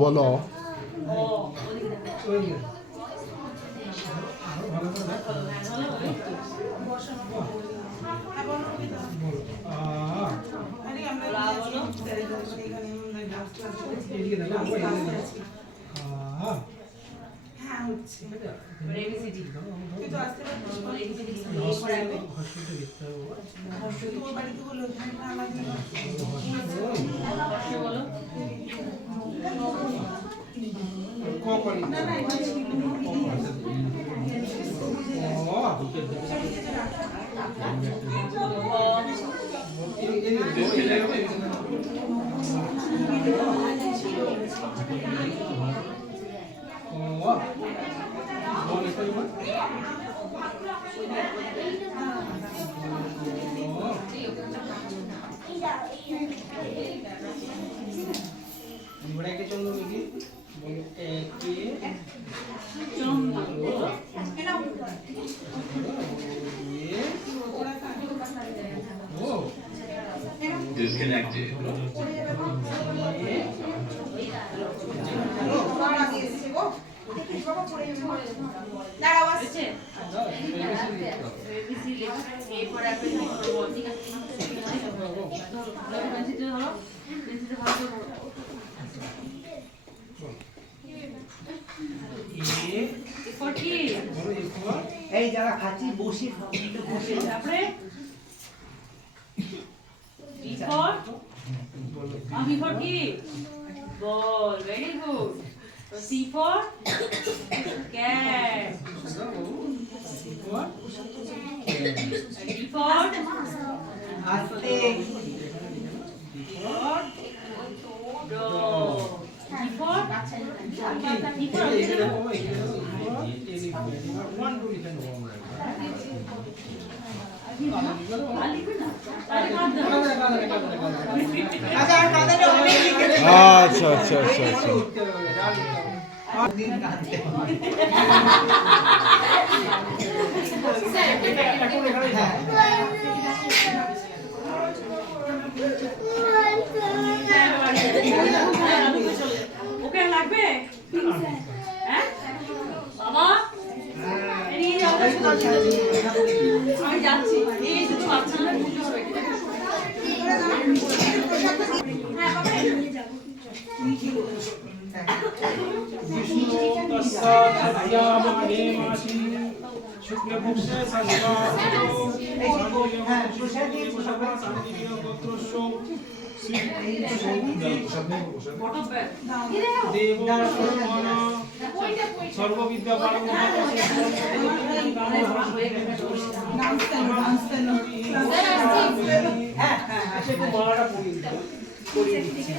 বলো Disconnected. এই যারা খাচ্ছি বসে বসে তারপরে before before কি ball very good so C for cat D for আস্তে dog E for আচ্ছা আচ্ছা আচ্ছা আচ্ছা ওকে লাগবে হ্যাঁ বাবা আমি যাচ্ছি এই শুধু বাচ্চারা বুঝতে হবে সর্ববিদ্যা মালাটা পরিয়ে দিচ্ছি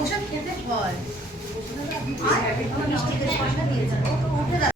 ওষুধ খেতে হয় আর মিষ্টি করে পয়সা দিয়েছে